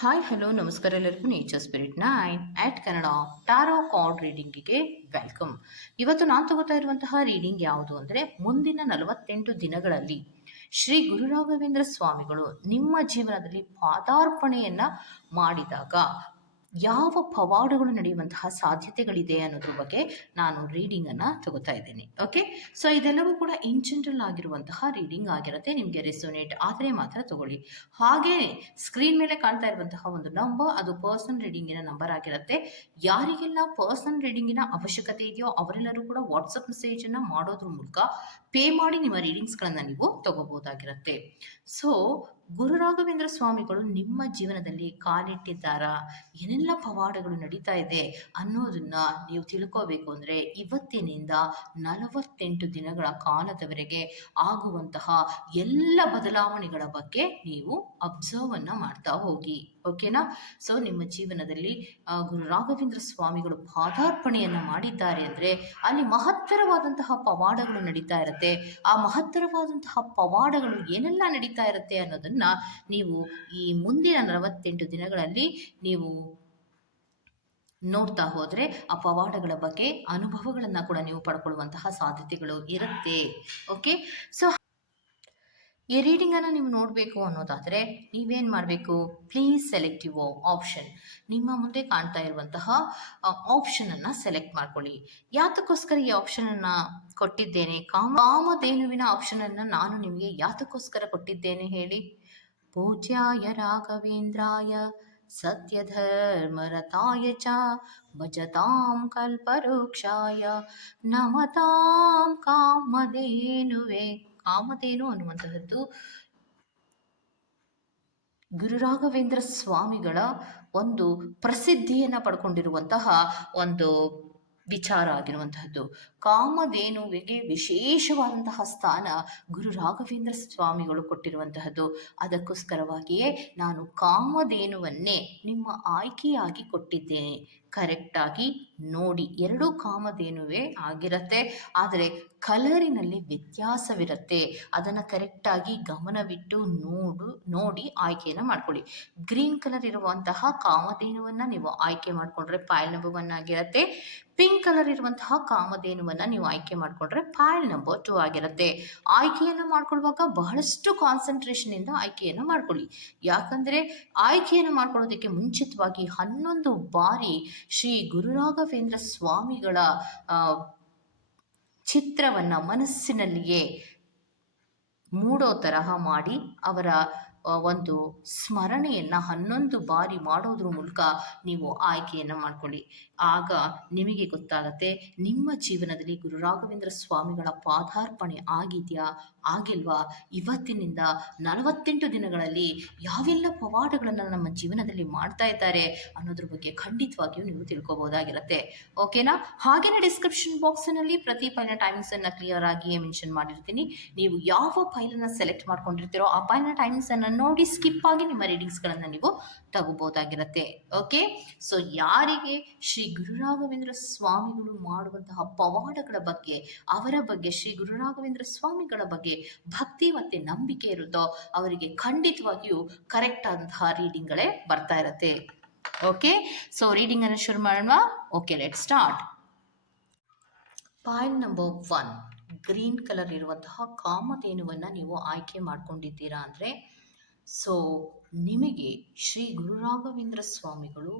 Hi hello ನಮಸ್ಕಾರ ಎಲ್ಲರಿಗೂ nature spirit 9 ಆಟ್ Kannada ಟಾರೋ card ರೀಡಿಂಗಿಗೆ welcome. ಇವತ್ತು ನಾನು ತಗೋತಾ ಇರುವಂತಹ ರೀಡಿಂಗ್ ಯಾವುದು ಅಂದರೆ ಮುಂದಿನ 48 ದಿನಗಳಲ್ಲಿ ಶ್ರೀ ಗುರು ರಾಘವೇಂದ್ರ ಸ್ವಾಮಿಗಳು ನಿಮ್ಮ ಜೀವನದಲ್ಲಿ ಪಾದಾರ್ಪಣೆಯನ್ನ ಮಾಡಿದಾಗ ಯಾವ ಪವಾಡಗಳು ನಡೆಯುವಂತಹ ಸಾಧ್ಯತೆಗಳಿದೆ ಅನ್ನೋದ್ರ ಬಗ್ಗೆ ನಾನು ರೀಡಿಂಗನ್ನು ತಗೋತಾ ಇದ್ದೀನಿ. ಓಕೆ, ಸೊ ಇದೆಲ್ಲವೂ ಕೂಡ ಇನ್ ಜನರಲ್ ಆಗಿರುವಂತಹ ರೀಡಿಂಗ್ ಆಗಿರುತ್ತೆ. ನಿಮಗೆ ರೆಸೋನೇಟ್ ಆದರೆ ಮಾತ್ರ ತಗೊಳ್ಳಿ. ಹಾಗೇ ಸ್ಕ್ರೀನ್ ಮೇಲೆ ಕಾಣ್ತಾ ಇರುವಂತಹ ಒಂದು ನಂಬರ್, ಅದು ಪರ್ಸನಲ್ ರೀಡಿಂಗಿನ ನಂಬರ್ ಆಗಿರುತ್ತೆ. ಯಾರಿಗೆಲ್ಲ ಪರ್ಸನಲ್ ರೀಡಿಂಗಿನ ಅವಶ್ಯಕತೆ ಇದೆಯೋ ಅವರೆಲ್ಲರೂ ಕೂಡ ವಾಟ್ಸಪ್ ಮೆಸೇಜನ್ನು ಮಾಡೋದ್ರ ಮೂಲಕ ಪೇ ಮಾಡಿ ನಿಮ್ಮ ರೀಡಿಂಗ್ಸ್ಗಳನ್ನು ನೀವು ತಗೋಬಹುದಾಗಿರುತ್ತೆ. ಸೊ ಗುರು ರಾಘವೇಂದ್ರ ಸ್ವಾಮಿಗಳು ನಿಮ್ಮ ಜೀವನದಲ್ಲಿ ಕಾಲಿಟ್ಟಿದ್ದಾರಾ, ಏನೆಲ್ಲ ಪವಾಡಗಳು ನಡೀತಾ ಇದೆ ಅನ್ನೋದನ್ನ ನೀವು ತಿಳ್ಕೋಬೇಕು ಅಂದರೆ ಇವತ್ತಿನಿಂದ 48 ದಿನಗಳ ಕಾಲದವರೆಗೆ ಆಗುವಂತಹ ಎಲ್ಲ ಬದಲಾವಣೆಗಳ ಬಗ್ಗೆ ನೀವು ಅಬ್ಸರ್ವ್ ಅನ್ನ ಮಾಡ್ತಾ ಹೋಗಿ. ಓಕೆನಾ? ಸೊ ನಿಮ್ಮ ಜೀವನದಲ್ಲಿ ಗುರು ರಾಘವೇಂದ್ರ ಸ್ವಾಮಿಗಳು ಪಾದಾರ್ಪಣೆಯನ್ನ ಮಾಡಿದ್ದಾರೆ ಅಂದರೆ ಅಲ್ಲಿ ಮಹತ್ತರವಾದಂತಹ ಪವಾಡಗಳು ನಡೀತಾ ಇರುತ್ತೆ. ಆ ಮಹತ್ತರವಾದಂತಹ ಪವಾಡಗಳು ಏನೆಲ್ಲ ನಡೀತಾ ಇರುತ್ತೆ ಅನ್ನೋದನ್ನ ನೀವು ಈ ಮುಂದಿನ 48 ದಿನಗಳಲ್ಲಿ ನೀವು ನೋಡ್ತಾ ಹೋದ್ರೆ ಆ ಪವಾಡಗಳ ಬಗ್ಗೆ ಅನುಭವಗಳನ್ನ ಕೂಡ ನೀವು ಪಡ್ಕೊಳ್ಳುವಂತಹ ಸಾಧ್ಯತೆಗಳು ಇರುತ್ತೆ. ಓಕೆ, ಸೊ ಈ ರೀಡಿಂಗನ್ನು ನೀವು ನೋಡಬೇಕು ಅನ್ನೋದಾದರೆ ನೀವೇನು ಮಾಡಬೇಕು, ಪ್ಲೀಸ್ ಸೆಲೆಕ್ಟ್ ಯುವರ್ ಆಪ್ಷನ್. ನಿಮ್ಮ ಮುಂದೆ ಕಾಣ್ತಾ ಇರುವಂತಹ ಆಪ್ಷನನ್ನು ಸೆಲೆಕ್ಟ್ ಮಾಡ್ಕೊಳ್ಳಿ. ಯಾತಕ್ಕೋಸ್ಕರ ಈ ಆಪ್ಷನನ್ನು ಕೊಟ್ಟಿದ್ದೇನೆ, ಕಾಮಧೇನುವಿನ ಆಪ್ಷನನ್ನು ನಾನು ನಿಮಗೆ ಯಾತಕ್ಕೋಸ್ಕರ ಕೊಟ್ಟಿದ್ದೇನೆ ಹೇಳಿ? ಪೂಜ್ಯಾಯ ರಾಘವೇಂದ್ರಾಯ ಸತ್ಯಧರ್ಮರತಾಯ ಚ ಭಜತಾಂ ಕಲ್ಪವೃಕ್ಷಾಯ ನಮತಾಂ ಕಾಮಧೇನುವೆ. ಕಾಮಧೇನು ಅನ್ನುವಂತಹದ್ದು ಗುರು ರಾಘವೇಂದ್ರ ಸ್ವಾಮಿಗಳ ಒಂದು ಪ್ರಸಿದ್ಧಿಯನ್ನು ಪಡ್ಕೊಂಡಿರುವಂತಹ ಒಂದು ವಿಚಾರ ಆಗಿರುವಂತಹದ್ದು. ಕಾಮಧೇನುವಿಗೆ ವಿಶೇಷವಾದಂತಹ ಸ್ಥಾನ ಗುರು ರಾಘವೇಂದ್ರ ಸ್ವಾಮಿಗಳು ಕೊಟ್ಟಿರುವಂತಹದ್ದು. ಅದಕ್ಕೋಸ್ಕರವಾಗಿಯೇ ನಾನು ಕಾಮಧೇನುವನ್ನೇ ನಿಮ್ಮ ಆಯ್ಕೆಯಾಗಿ ಕೊಟ್ಟಿದ್ದೇನೆ. ಕರೆಕ್ಟಾಗಿ ನೋಡಿ, ಎರಡೂ ಕಾಮಧೇನುವೇ ಆಗಿರುತ್ತೆ, ಆದರೆ ಕಲರಿನಲ್ಲಿ ವ್ಯತ್ಯಾಸವಿರುತ್ತೆ. ಅದನ್ನು ಕರೆಕ್ಟಾಗಿ ಗಮನವಿಟ್ಟು ನೋಡಿ ಆಯ್ಕೆಯನ್ನು ಮಾಡ್ಕೊಳ್ಳಿ. ಗ್ರೀನ್ ಕಲರ್ ಇರುವಂತಹ ಕಾಮಧೇನುವನ್ನು ನೀವು ಆಯ್ಕೆ ಮಾಡಿಕೊಂಡ್ರೆ ಪಾಯಲ್ ನಂಬರ್ 1 ಆಗಿರುತ್ತೆ. ಪಿಂಕ್ ಕಲರ್ ಇರುವಂತಹ ಕಾಮಧೇನುವನ್ನು ನೀವು ಆಯ್ಕೆ ಮಾಡಿಕೊಂಡ್ರೆ ಪಾಯಲ್ ನಂಬರ್ 2 ಆಗಿರುತ್ತೆ. ಆಯ್ಕೆಯನ್ನು ಮಾಡ್ಕೊಳ್ಳುವಾಗ ಬಹಳಷ್ಟು ಕಾನ್ಸಂಟ್ರೇಷನಿಂದ ಆಯ್ಕೆಯನ್ನು ಮಾಡ್ಕೊಳ್ಳಿ. ಯಾಕಂದರೆ ಆಯ್ಕೆಯನ್ನು ಮಾಡ್ಕೊಳ್ಳೋದಕ್ಕೆ ಮುಂಚಿತವಾಗಿ 11 ಬಾರಿ ಶ್ರೀ ಗುರು ರಾಘವೇಂದ್ರ ಸ್ವಾಮಿಗಳ ಚಿತ್ರವನ್ನು ಮನಸ್ಸಿನಲ್ಲಿಯೇ ಮೂಡೋ ತರಹ ಮಾಡಿ ಅವರ ಒಂದು ಸ್ಮರಣೆಯನ್ನು 11 ಬಾರಿ ಮಾಡೋದ್ರ ಮೂಲಕ ನೀವು ಆಯ್ಕೆಯನ್ನು ಮಾಡ್ಕೊಳ್ಳಿ. ಆಗ ನಿಮಗೆ ಗೊತ್ತಾಗತ್ತೆ ನಿಮ್ಮ ಜೀವನದಲ್ಲಿ ಗುರು ರಾಘವೇಂದ್ರ ಸ್ವಾಮಿಗಳ ಪಾದಾರ್ಪಣೆ ಆಗಿದೆಯಾ ಆಗಿಲ್ವಾ, ಇವತ್ತಿನಿಂದ 48 ದಿನಗಳಲ್ಲಿ ಯಾವೆಲ್ಲ ಪವಾಡಗಳನ್ನು ನಮ್ಮ ಜೀವನದಲ್ಲಿ ಮಾಡ್ತಾ ಇದ್ದಾರೆ ಅನ್ನೋದ್ರ ಬಗ್ಗೆ ಖಂಡಿತವಾಗಿಯೂ ನೀವು ತಿಳ್ಕೊಬೋದಾಗಿರುತ್ತೆ. ಓಕೆನಾ? ಹಾಗೆಯೇ ಡಿಸ್ಕ್ರಿಪ್ಷನ್ ಬಾಕ್ಸ್ನಲ್ಲಿ ಪ್ರತಿ ಫೈಲ್ನ ಟೈಮಿಂಗ್ಸನ್ನು ಕ್ಲಿಯರ್ ಆಗಿಯೇ ಮೆನ್ಷನ್ ಮಾಡಿರ್ತೀನಿ. ನೀವು ಯಾವ ಫೈಲನ್ನು ಸೆಲೆಕ್ಟ್ ಮಾಡ್ಕೊಂಡಿರ್ತೀರೋ ಆ ಫೈಲ್ನ ಟೈಮಿಂಗ್ಸನ್ನು ನೋಡಿ ಸ್ಕಿಪ್ ಆಗಿ ನಿಮ್ಮ ರೀಡಿಂಗ್ಸ್ಗಳನ್ನು ನೀವು ತಗೋಬಹುದಾಗಿರುತ್ತೆ. ಓಕೆ, ಸೊ ಯಾರಿಗೆ ಶ್ರೀ ಗುರು ರಾಘವೇಂದ್ರ ಸ್ವಾಮಿಗಳು ಮಾಡುವಂತಹ ಪವಾಡಗಳ ಬಗ್ಗೆ, ಅವರ ಬಗ್ಗೆ, ಶ್ರೀ ಗುರು ರಾಘವೇಂದ್ರ ಸ್ವಾಮಿಗಳ ಬಗ್ಗೆ ಭಕ್ತಿ ಮತ್ತೆ ನಂಬಿಕೆ ಇರುತ್ತೋ ಅವರಿಗೆ ಖಂಡಿತವಾಗಿಯೂ ಕರೆಕ್ಟ್ ಆದಂತಹ ರೀಡಿಂಗ್ಗಳೇ ಬರ್ತಾ ಇರುತ್ತೆ. ಓಕೆ, ಸೊ ರೀಡಿಂಗ್ ಅನ್ನು ಶುರು ಮಾಡೋಣ. Okay, let start. Point number 1, green colour ಇರುವಂತಹ ಕಾಮಧೇನುವನ್ನು ನೀವು ಆಯ್ಕೆ ಮಾಡ್ಕೊಂಡಿದ್ದೀರಾ ಅಂದರೆ ಸೊ ನಿಮಗೆ ಶ್ರೀ ಗುರು ರಾಘವೇಂದ್ರ ಸ್ವಾಮಿಗಳು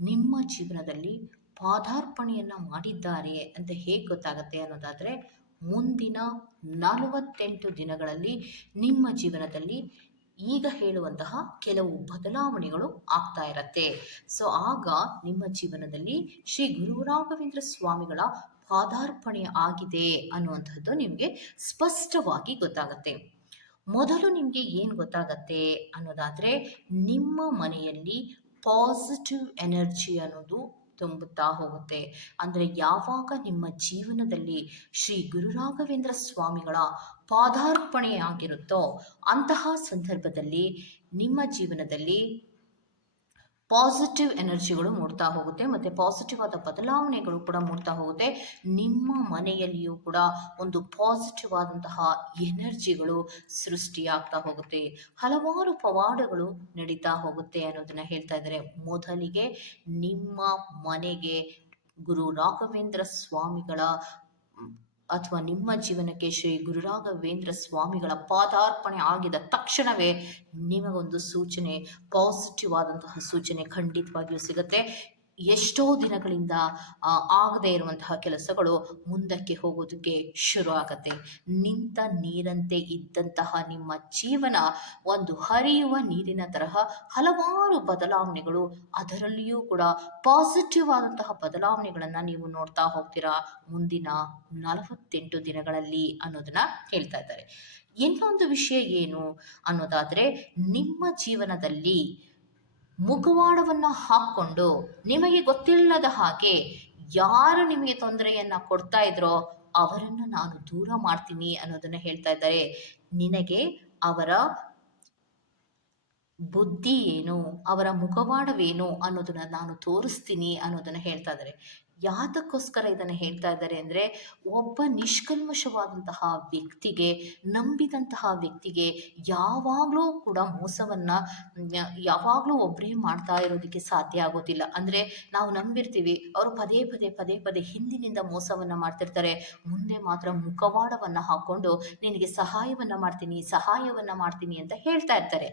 ನಿಮ್ಮ ಜೀವನದಲ್ಲಿ ಪಾದಾರ್ಪಣೆಯನ್ನು ಮಾಡಿದ್ದಾರೆ ಅಂತ ಹೇಗೆ ಗೊತ್ತಾಗುತ್ತೆ ಅನ್ನೋದಾದರೆ ಮುಂದಿನ 48 ದಿನಗಳಲ್ಲಿ ನಿಮ್ಮ ಜೀವನದಲ್ಲಿ ಈಗ ಹೇಳುವಂತಹ ಕೆಲವು ಬದಲಾವಣೆಗಳು ಆಗ್ತಾ ಇರತ್ತೆ. ಸೊ ಆಗ ನಿಮ್ಮ ಜೀವನದಲ್ಲಿ ಶ್ರೀ ಗುರು ರಾಘವೇಂದ್ರ ಸ್ವಾಮಿಗಳ ಪಾದಾರ್ಪಣೆ ಆಗಿದೆ ಅನ್ನುವಂಥದ್ದು ನಿಮಗೆ ಸ್ಪಷ್ಟವಾಗಿ ಗೊತ್ತಾಗತ್ತೆ. ಮೊದಲು ನಿಮಗೆ ಏನು ಗೊತ್ತಾಗತ್ತೆ ಅನ್ನೋದಾದರೆ ನಿಮ್ಮ ಮನೆಯಲ್ಲಿ ಪಾಸಿಟಿವ್ ಎನರ್ಜಿ ಅನ್ನೋದು ತುಂಬುತ್ತಾ ಹೋಗುತ್ತೆ. ಅಂದರೆ ಯಾವಾಗ ನಿಮ್ಮ ಜೀವನದಲ್ಲಿ ಶ್ರೀ ಗುರು ರಾಘವೇಂದ್ರ ಸ್ವಾಮಿಗಳ ಪಾದಾರ್ಪಣೆ ಆಗಿರುತ್ತೋ ಅಂತಹ ಸಂದರ್ಭದಲ್ಲಿ ನಿಮ್ಮ ಜೀವನದಲ್ಲಿ ಪಾಸಿಟಿವ್ ಎನರ್ಜಿಗಳು ಮೂಡ್ತಾ ಹೋಗುತ್ತೆ ಮತ್ತು ಪಾಸಿಟಿವ್ ಆದ ಬದಲಾವಣೆಗಳು ಕೂಡ ಮೂಡ್ತಾ ಹೋಗುತ್ತೆ. ನಿಮ್ಮ ಮನೆಯಲ್ಲಿಯೂ ಕೂಡ ಒಂದು ಪಾಸಿಟಿವ್ ಆದಂತಹ ಎನರ್ಜಿಗಳು ಸೃಷ್ಟಿಯಾಗ್ತಾ ಹೋಗುತ್ತೆ. ಹಲವಾರು ಪವಾಡಗಳು ನಡೀತಾ ಹೋಗುತ್ತೆ ಅನ್ನೋದನ್ನ ಹೇಳ್ತಾ ಇದ್ದಾರೆ. ಮೊದಲಿಗೆ ನಿಮ್ಮ ಮನೆಗೆ ಗುರು ರಾಘವೇಂದ್ರ ಸ್ವಾಮಿಗಳ ಅಥವಾ ನಿಮ್ಮ ಜೀವನಕ್ಕೆ ಶ್ರೀ ಗುರು ರಾಘವೇಂದ್ರ ಸ್ವಾಮಿಗಳ ಪಾದಾರ್ಪಣೆ ಆಗಿದ ತಕ್ಷಣವೇ ನಿಮಗೊಂದು ಸೂಚನೆ, ಪಾಸಿಟಿವ್ ಆದಂತಹ ಸೂಚನೆ ಖಂಡಿತವಾಗಿಯೂ ಸಿಗುತ್ತೆ. ಎಷ್ಟೋ ದಿನಗಳಿಂದ ಆಗದೇ ಇರುವಂತಹ ಕೆಲಸಗಳು ಮುಂದಕ್ಕೆ ಹೋಗೋದಕ್ಕೆ ಶುರು ಆಗತ್ತೆ. ನಿಂತ ನೀರಂತೆ ಇದ್ದಂತಹ ನಿಮ್ಮ ಜೀವನ ಒಂದು ಹರಿಯುವ ನೀರಿನ ತರಹ ಹಲವಾರು ಬದಲಾವಣೆಗಳು, ಅದರಲ್ಲಿಯೂ ಕೂಡ ಪಾಸಿಟಿವ್ ಆದಂತಹ ಬದಲಾವಣೆಗಳನ್ನು ನೀವು ನೋಡ್ತಾ ಹೋಗ್ತೀರಾ ಮುಂದಿನ 48 ದಿನಗಳಲ್ಲಿ ಅನ್ನೋದನ್ನ ಹೇಳ್ತಾ ಇದ್ದಾರೆ. ಇನ್ನೊಂದು ವಿಷಯ ಏನು ಅನ್ನೋದಾದ್ರೆ, ನಿಮ್ಮ ಜೀವನದಲ್ಲಿ ಮುಖವಾಡವನ್ನು ಹಾಕ್ಕೊಂಡು ನಿಮಗೆ ಗೊತ್ತಿಲ್ಲದ ಹಾಗೆ ಯಾರು ನಿಮಗೆ ತೊಂದರೆಯನ್ನ ಕೊಡ್ತಾ ಇದ್ರೋ ಅವರನ್ನು ನಾನು ದೂರ ಮಾಡ್ತೀನಿ ಅನ್ನೋದನ್ನ ಹೇಳ್ತಾ ಇದ್ದಾರೆ. ನಿನಗೆ ಅವರ ಬುದ್ಧಿ ಏನು, ಅವರ ಮುಖವಾಡವೇನು ಅನ್ನೋದನ್ನ ನಾನು ತೋರಿಸ್ತೀನಿ ಅನ್ನೋದನ್ನ ಹೇಳ್ತಾ ಇದ್ದಾರೆ. ಯಾತಕ್ಕೋಸ್ಕರ ಇದನ್ನು ಹೇಳ್ತಾ ಇದ್ದಾರೆ ಅಂದರೆ, ಒಬ್ಬ ನಿಷ್ಕಲ್ಮಶವಾದಂತಹ ವ್ಯಕ್ತಿಗೆ, ನಂಬಿದಂತಹ ವ್ಯಕ್ತಿಗೆ ಯಾವಾಗಲೂ ಕೂಡ ಮೋಸವನ್ನು ಯಾವಾಗಲೂ ಒಬ್ಬರೇ ಮಾಡ್ತಾ ಇರೋದಕ್ಕೆ ಸಾಧ್ಯ ಆಗೋದಿಲ್ಲ. ಅಂದರೆ ನಾವು ನಂಬಿರ್ತೀವಿ, ಅವರು ಪದೇ ಪದೇ ಪದೇ ಪದೇ ಹಿಂದಿನಿಂದ ಮೋಸವನ್ನು ಮಾಡ್ತಿರ್ತಾರೆ. ಮುಂದೆ ಮಾತ್ರ ಮುಖವಾಡವನ್ನು ಹಾಕ್ಕೊಂಡು ನಿನಗೆ ಸಹಾಯವನ್ನು ಮಾಡ್ತೀನಿ ಅಂತ ಹೇಳ್ತಾ ಇರ್ತಾರೆ.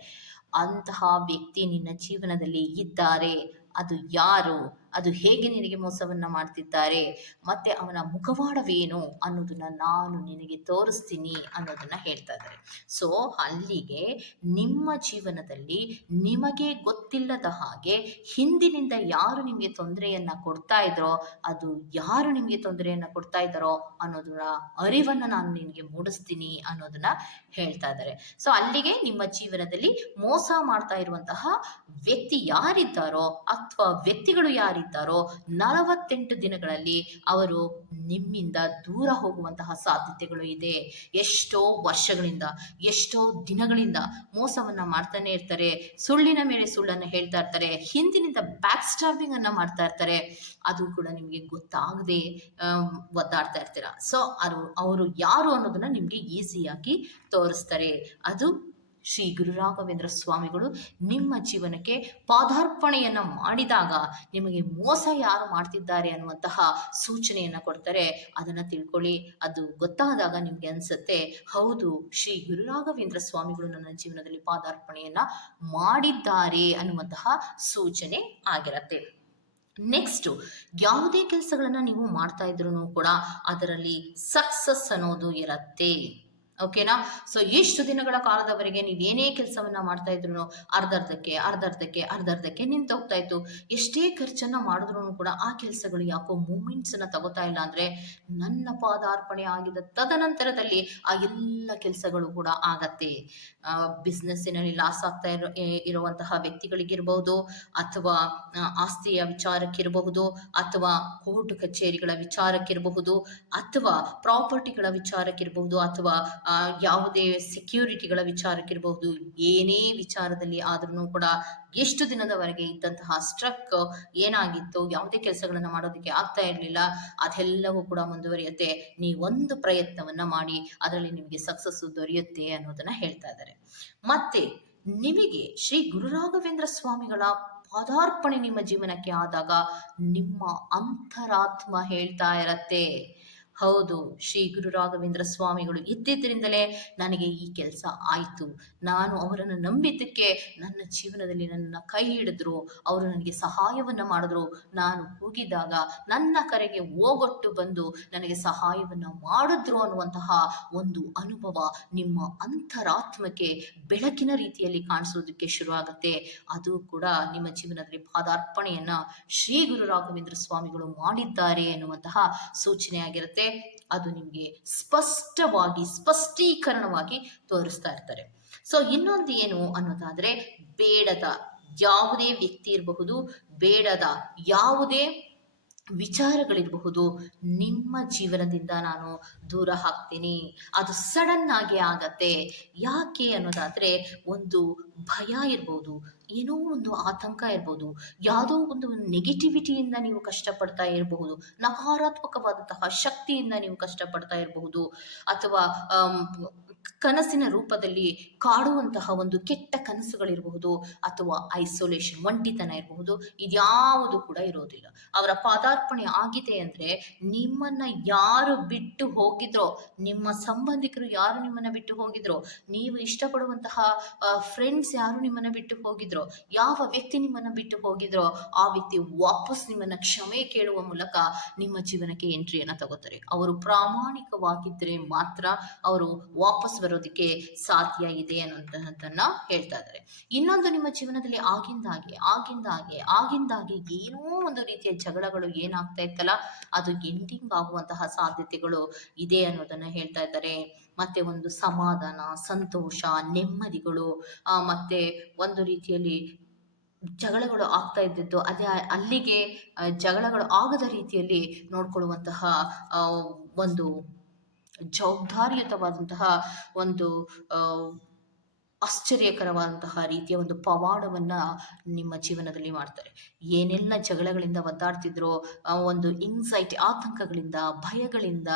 ಅಂತಹ ವ್ಯಕ್ತಿ ನಿನ್ನ ಜೀವನದಲ್ಲಿ ಇದ್ದಾರೆ. ಅದು ಯಾರು, ಅದು ಹೇಗೆ ನಿನಗೆ ಮೋಸವನ್ನು ಮಾಡ್ತಿದ್ದಾರೆ, ಮತ್ತೆ ಅವನ ಮುಖವಾಡವೇನು ಅನ್ನೋದನ್ನ ನಾನು ನಿನಗೆ ತೋರಿಸ್ತೀನಿ ಅನ್ನೋದನ್ನ ಹೇಳ್ತಾ ಇದ್ದಾರೆ. ಸೊ ಅಲ್ಲಿಗೆ ನಿಮ್ಮ ಜೀವನದಲ್ಲಿ ನಿಮಗೆ ಗೊತ್ತಿಲ್ಲದ ಹಾಗೆ ಹಿಂದಿನಿಂದ ಯಾರು ನಿಮಗೆ ತೊಂದರೆಯನ್ನ ಕೊಡ್ತಾ ಇದ್ರೋ, ಅದು ಯಾರು ನಿಮಗೆ ತೊಂದರೆಯನ್ನ ಕೊಡ್ತಾ ಇದ್ದಾರೋ ಅನ್ನೋದನ್ನ ಅರಿವನ್ನು ನಾನು ನಿನಗೆ ಮೂಡಿಸ್ತೀನಿ ಅನ್ನೋದನ್ನ ಹೇಳ್ತಾ ಇದ್ದಾರೆ. ಸೊ ಅಲ್ಲಿಗೆ ನಿಮ್ಮ ಜೀವನದಲ್ಲಿ ಮೋಸ ಮಾಡ್ತಾ ಇರುವಂತಹ ವ್ಯಕ್ತಿ ಯಾರಿದ್ದಾರೋ ಅಥವಾ ವ್ಯಕ್ತಿಗಳು ಯಾರಿದ್ದಾರೋ 48 ದಿನಗಳಲ್ಲಿ ಅವರು ನಿಮ್ಮಿಂದ ದೂರ ಹೋಗುವಂತಹ ಸಾಧ್ಯತೆಗಳು ಇದೆ. ಎಷ್ಟೋ ವರ್ಷಗಳಿಂದ, ಎಷ್ಟೋ ದಿನಗಳಿಂದ ಮೋಸವನ್ನ ಮಾಡ್ತಾನೆ ಇರ್ತಾರೆ, ಸುಳ್ಳಿನ ಮೇಲೆ ಸುಳ್ಳನ್ನು ಹೇಳ್ತಾ ಇರ್ತಾರೆ, ಹಿಂದಿನಿಂದ ಬ್ಯಾಕ್ ಸ್ಟಾಬಿಂಗ್ ಅನ್ನ ಮಾಡ್ತಾ ಇರ್ತಾರೆ. ಅದು ಕೂಡ ನಿಮಗೆ ಗೊತ್ತಾಗದೆ ಒದ್ದಾಡ್ತಾ ಇರ್ತೀರ. ಸೊ ಅವರು ಯಾರು ಅನ್ನೋದನ್ನ ನಿಮ್ಗೆ ಈಸಿಯಾಗಿ ತೋರಿಸ್ತಾರೆ. ಅದು ಶ್ರೀ ಗುರು ರಾಘವೇಂದ್ರ ಸ್ವಾಮಿಗಳು ನಿಮ್ಮ ಜೀವನಕ್ಕೆ ಪಾದಾರ್ಪಣೆಯನ್ನು ಮಾಡಿದಾಗ ನಿಮಗೆ ಮೋಸ ಯಾರು ಮಾಡ್ತಿದ್ದಾರೆ ಅನ್ನುವಂತಹ ಸೂಚನೆಯನ್ನು ಕೊಡ್ತಾರೆ. ಅದನ್ನು ತಿಳ್ಕೊಳ್ಳಿ. ಅದು ಗೊತ್ತಾದಾಗ ನಿಮಗೆ ಅನಿಸುತ್ತೆ, ಹೌದು, ಶ್ರೀ ಗುರು ರಾಘವೇಂದ್ರ ಸ್ವಾಮಿಗಳು ನನ್ನ ಜೀವನದಲ್ಲಿ ಪಾದಾರ್ಪಣೆಯನ್ನು ಮಾಡಿದ್ದಾರೆ ಅನ್ನುವಂತಹ ಸೂಚನೆ ಆಗಿರತ್ತೆ. ನೆಕ್ಸ್ಟು, ಯಾವುದೇ ಕೆಲಸಗಳನ್ನು ನೀವು ಮಾಡ್ತಾ ಇದ್ರೂ ಕೂಡ ಅದರಲ್ಲಿ ಸಕ್ಸಸ್ ಅನ್ನೋದು ಇರತ್ತೆ. ಓಕೆನಾ? ಸೊ ಎಷ್ಟು ದಿನಗಳ ಕಾಲದವರೆಗೆ ನೀವೇನೇ ಕೆಲಸವನ್ನ ಮಾಡ್ತಾ ಇದ್ರು ಅರ್ಧರ್ಧಕ್ಕೆ ನಿಂತೋಗ್ತಾ ಇತ್ತು. ಎಷ್ಟೇ ಖರ್ಚನ್ನ ಮಾಡಿದ್ರು ಕೂಡ ಆ ಕೆಲಸಗಳು ಯಾಕೋ ಮೂಮೆಂಟ್ಸ್ ಅನ್ನ ತಗೋತಾ ಇಲ್ಲ ಅಂದ್ರೆ, ನನ್ನ ಪಾದಾರ್ಪಣೆ ಆಗಿದ ತದನಂತರದಲ್ಲಿ ಆ ಎಲ್ಲ ಕೆಲಸಗಳು ಕೂಡ ಆಗತ್ತೆ. ಬಿಸ್ನೆಸ್ಸಿನಲ್ಲಿ ಲಾಸ್ ಆಗ್ತಾ ಇರುವಂತಹ ವ್ಯಕ್ತಿಗಳಿಗಿರ್ಬಹುದು, ಅಥವಾ ಆಸ್ತಿಯ ವಿಚಾರಕ್ಕಿರಬಹುದು, ಅಥವಾ ಕೋರ್ಟ್ ಕಚೇರಿಗಳ ವಿಚಾರಕ್ಕಿರಬಹುದು, ಅಥವಾ ಪ್ರಾಪರ್ಟಿಗಳ ವಿಚಾರಕ್ಕಿರಬಹುದು, ಅಥವಾ ಯಾವುದೇ ಸೆಕ್ಯೂರಿಟಿಗಳ ವಿಚಾರಕ್ಕಿರಬಹುದು, ಏನೇ ವಿಚಾರದಲ್ಲಿ ಆದ್ರೂ ಕೂಡ ಎಷ್ಟು ದಿನದವರೆಗೆ ಇದ್ದಂತಹ ಸ್ಟ್ರಕ್ ಏನಾಗಿತ್ತು, ಯಾವುದೇ ಕೆಲಸಗಳನ್ನು ಮಾಡೋದಕ್ಕೆ ಆಗ್ತಾ ಇರಲಿಲ್ಲ, ಅದೆಲ್ಲವೂ ಕೂಡ ಮುಂದುವರಿಯುತ್ತೆ. ನೀವೊಂದು ಪ್ರಯತ್ನವನ್ನ ಮಾಡಿ, ಅದರಲ್ಲಿ ನಿಮಗೆ ಸಕ್ಸಸ್ ದೊರೆಯುತ್ತೆ ಅನ್ನೋದನ್ನ ಹೇಳ್ತಾ ಇದ್ದಾರೆ. ಮತ್ತೆ ನಿಮಗೆ ಶ್ರೀ ಗುರು ರಾಘವೇಂದ್ರ ಸ್ವಾಮಿಗಳ ಪಾದಾರ್ಪಣೆ ನಿಮ್ಮ ಜೀವನಕ್ಕೆ ಆದಾಗ ನಿಮ್ಮ ಅಂತರಾತ್ಮ ಹೇಳ್ತಾ ಇರತ್ತೆ, ಹೌದು, ಶ್ರೀ ಗುರು ರಾಘವೇಂದ್ರ ಸ್ವಾಮಿಗಳು ಇದ್ದಿದ್ದರಿಂದಲೇ ನನಗೆ ಈ ಕೆಲಸ ಆಯಿತು. ನಾನು ಅವರನ್ನು ನಂಬಿದ್ದಕ್ಕೆ ನನ್ನ ಜೀವನದಲ್ಲಿ ನನ್ನ ಕೈ ಹಿಡಿದ್ರು, ಅವರು ನನಗೆ ಸಹಾಯವನ್ನು ಮಾಡಿದ್ರು. ನಾನು ಕೂಗಿದಾಗ ನನ್ನ ಕರೆಗೆ ಓಗೊಟ್ಟು ಬಂದು ನನಗೆ ಸಹಾಯವನ್ನು ಮಾಡಿದ್ರು ಅನ್ನುವಂತಹ ಒಂದು ಅನುಭವ ನಿಮ್ಮ ಅಂತರಾತ್ಮಕ್ಕೆ ಬೆಳಕಿನ ರೀತಿಯಲ್ಲಿ ಕಾಣಿಸೋದಕ್ಕೆ ಶುರುವಾಗುತ್ತೆ. ಅದು ಕೂಡ ನಿಮ್ಮ ಜೀವನದಲ್ಲಿ ಪಾದಾರ್ಪಣೆಯನ್ನ ಶ್ರೀ ಗುರು ರಾಘವೇಂದ್ರ ಸ್ವಾಮಿಗಳು ಮಾಡಿದ್ದಾರೆ ಎನ್ನುವಂತಹ ಸೂಚನೆ ಆಗಿರುತ್ತೆ. ಅದು ನಿಮಗೆ ಸ್ಪಷ್ಟೀಕರಣವಾಗಿ ತೋರಿಸ್ತಾ ಇರ್ತಾರೆ. ಸೊ ಇನ್ನೊಂದು ಏನು ಅನ್ನೋದಾದ್ರೆ, ಬೇಡದ ಯಾವುದೇ ವ್ಯಕ್ತಿ ಇರಬಹುದು, ಬೇಡದ ಯಾವುದೇ ವಿಚಾರಗಳಿರಬಹುದು, ನಿಮ್ಮ ಜೀವನದಿಂದ ನಾನು ದೂರ ಹಾಕ್ತೀನಿ. ಅದು ಸಡನ್ ಆಗಿ ಆಗತ್ತೆ. ಯಾಕೆ ಅನ್ನೋದಾದ್ರೆ, ಒಂದು ಭಯ ಇರ್ಬೋದು, ಏನೋ ಒಂದು ಆತಂಕ ಇರ್ಬೋದು, ಯಾವುದೋ ಒಂದು ನೆಗೆಟಿವಿಟಿಯಿಂದ ನೀವು ಕಷ್ಟಪಡ್ತಾ ಇರಬಹುದು, ನಕಾರಾತ್ಮಕವಾದಂತಹ ಶಕ್ತಿಯಿಂದ ನೀವು ಕಷ್ಟಪಡ್ತಾ ಇರಬಹುದು, ಅಥವಾ ಆಮ್, ಕನಸಿನ ರೂಪದಲ್ಲಿ ಕಾಡುವಂತಹ ಒಂದು ಕೆಟ್ಟ ಕನಸುಗಳಿರಬಹುದು, ಅಥವಾ ಐಸೋಲೇಷನ್, ಒಂಟಿತನ ಇರಬಹುದು. ಇದ್ಯಾವುದು ಕೂಡ ಇರೋದಿಲ್ಲ. ಅವರ ಪಾದಾರ್ಪಣೆ ಆಗಿದೆ ಅಂದ್ರೆ, ನಿಮ್ಮನ್ನ ಯಾರು ಬಿಟ್ಟು ಹೋಗಿದ್ರೋ, ನಿಮ್ಮ ಸಂಬಂಧಿಕರು ಯಾರು ನಿಮ್ಮನ್ನ ಬಿಟ್ಟು ಹೋಗಿದ್ರೋ, ನೀವು ಇಷ್ಟಪಡುವಂತಹ ಫ್ರೆಂಡ್ಸ್ ಯಾರು ನಿಮ್ಮನ್ನ ಬಿಟ್ಟು ಹೋಗಿದ್ರೋ, ಯಾವ ವ್ಯಕ್ತಿ ನಿಮ್ಮನ್ನ ಬಿಟ್ಟು ಹೋಗಿದ್ರೋ, ಆ ವ್ಯಕ್ತಿ ವಾಪಸ್ ನಿಮ್ಮನ್ನ ಕ್ಷಮೆ ಕೇಳುವ ಮೂಲಕ ನಿಮ್ಮ ಜೀವನಕ್ಕೆ ಎಂಟ್ರಿಯನ್ನ ತಗೋತಾರೆ. ಅವರು ಪ್ರಾಮಾಣಿಕವಾಗಿದ್ರೆ ಮಾತ್ರ ಅವರು ವಾಪಸ್ ಬರೋದಕ್ಕೆ ಸಾಧ್ಯ ಇದೆ ಅನ್ನುವಂತಹದ್ದನ್ನ ಹೇಳ್ತಾ ಇದ್ದಾರೆ. ಇನ್ನೊಂದು, ನಿಮ್ಮ ಜೀವನದಲ್ಲಿ ಆಗಿಂದಾಗೆ ಏನೋ ಒಂದು ರೀತಿಯ ಜಗಳಗಳು ಏನಾಗ್ತಾ ಇತ್ತಲ್ಲ, ಅದು ಎಂಡಿಂಗ್ ಆಗುವಂತಹ ಸಾಧ್ಯತೆಗಳು ಇದೆ ಅನ್ನೋದನ್ನ ಹೇಳ್ತಾ ಇದ್ದಾರೆ. ಮತ್ತೆ ಒಂದು ಸಮಾಧಾನ, ಸಂತೋಷ, ನೆಮ್ಮದಿಗಳು, ಮತ್ತೆ ಒಂದು ರೀತಿಯಲ್ಲಿ ಜಗಳಗಳು ಆಗ್ತಾ ಇದ್ದಿದ್ದು ಅದೇ ಅಲ್ಲಿಗೆ ಜಗಳಗಳು ಆಗದ ರೀತಿಯಲ್ಲಿ ನೋಡ್ಕೊಳ್ಳುವಂತಹ ಒಂದು ಜವಾಬ್ದಾರಿಯುತವಾದಂತಹ ಒಂದು ಆಶ್ಚರ್ಯಕರವಾದಂತಹ ರೀತಿಯ ಒಂದು ಪವಾಡವನ್ನ ನಿಮ್ಮ ಜೀವನದಲ್ಲಿ ಮಾಡ್ತಾರೆ. ಏನೆಲ್ಲ ಜಗಳಗಳಿಂದ ಒದ್ದಾಡ್ತಿದ್ರೋ, ಒಂದು ಇನ್ಸೈಟಿ, ಆತಂಕಗಳಿಂದ, ಭಯಗಳಿಂದ,